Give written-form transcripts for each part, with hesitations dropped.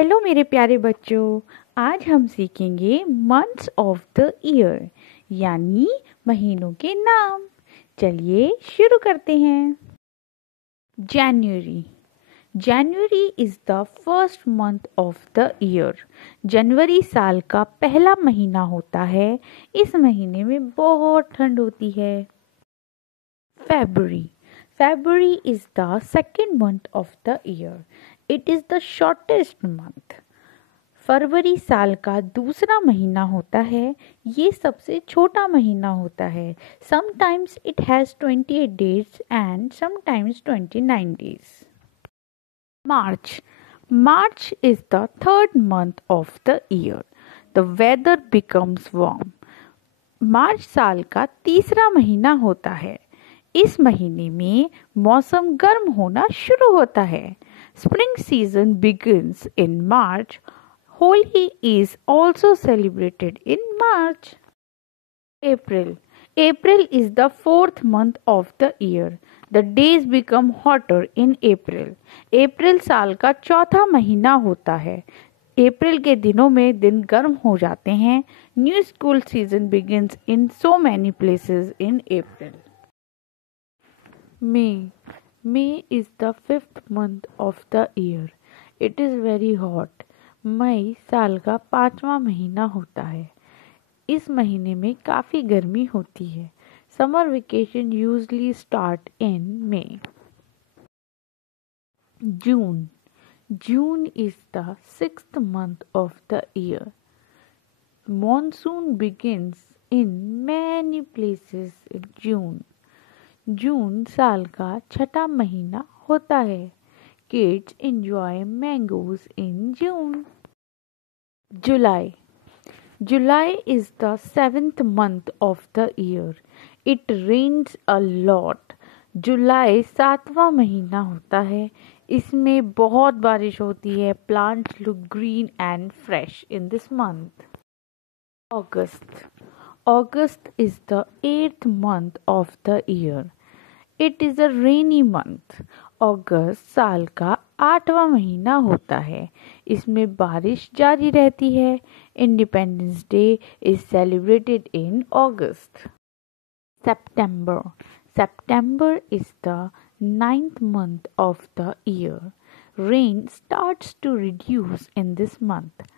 Hello मेरे प्यारे बच्चों। आज हम सीखेंगे मंथ्स ऑफ द ईयर यानी महीनों के नाम। चलिए शुरू करते हैं। जनवरी। January is the first month of the year. जनवरी साल का पहला महीना होता है। इस महीने में बहुत ठंड होती है। February. February is the second month of the year. It is the shortest month. फरवरी साल का दूसरा महीना होता है। ये सबसे छोटा महीना होता है। Sometimes it has 28 days and sometimes 29 days. March. March is the third month of the year. The weather becomes warm. मार्च साल का तीसरा महीना होता है। इस महीने में मौसम गर्म होना शुरू होता है। Spring season begins in March. Holi is also celebrated in March. April. April is the fourth month of the year. The days become hotter in April. April साल का चौथा महीना होता है। अप्रैल के दिनों में दिन गर्म हो जाते हैं। New school season begins in so many places in April. May. May is the fifth month of the year. It is very hot. मई साल का पांचवा महीना होता है। इस महीने में काफ़ी गर्मी होती है। Summer vacation usually start in May. June. June is the sixth month of the year. Monsoon begins in many places in June. जून साल का छठा महीना होता है। Kids enjoy mangoes in June. July. July is the seventh month of the year. It rains a lot. जुलाई सातवां महीना होता है। इसमें बहुत बारिश होती है। Plants look green and fresh in this month. August. August is the eighth month of the year. It is a rainy month. अगस्त साल का आठवां महीना होता है। इसमें बारिश जारी रहती है। Independence day is celebrated in August. September. September is the ninth month of the year. Rain starts to reduce in this month.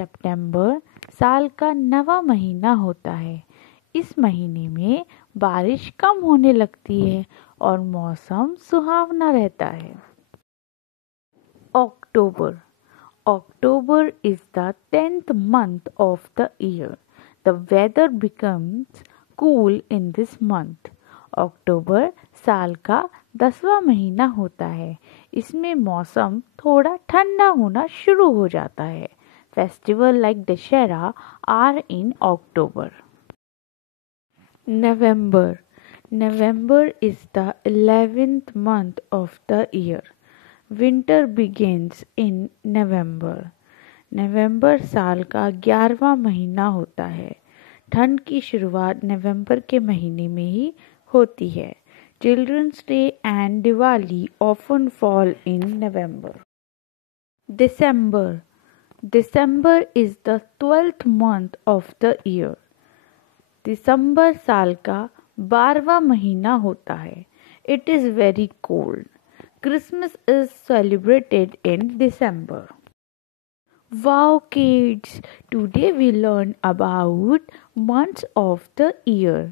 September साल का नवा महीना होता है। इस महीने में बारिश कम होने लगती है और मौसम सुहावना रहता है। October. October is the 10th month of the year. The weather becomes cool in this month. अक्टूबर साल का 10वां महीना होता है। इसमें मौसम थोड़ा ठंडा होना शुरू हो जाता है। Festival like Dussehra are in October. November. November is the 11th month of the year. Winter begins in November. नवंबर साल का 11वां महीना होता है। ठंड की शुरुआत नवंबर के महीने में ही होती है। Children's Day and Diwali often fall in November. December. December is the 12th month of the year. दिसंबर साल का 12वां महीना होता है। It is very cold. Christmas is celebrated in December. Wow kids, today we learn about months of the year.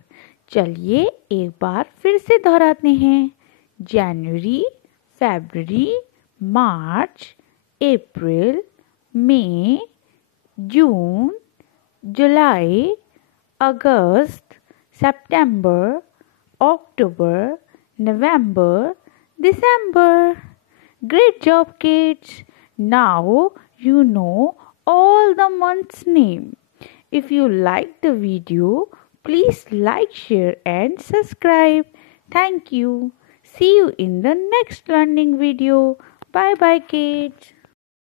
चलिए एक बार फिर से दोहराते हैं। जनवरी, फरवरी, मार्च, अप्रैल, मई, जून, जुलाई, अगस्त, सितंबर, अक्टूबर, नवंबर, December. Great job kids. Now you know all the months name. If you like the video, please like, share and subscribe. Thank you. See you in the next learning video. Bye bye kids.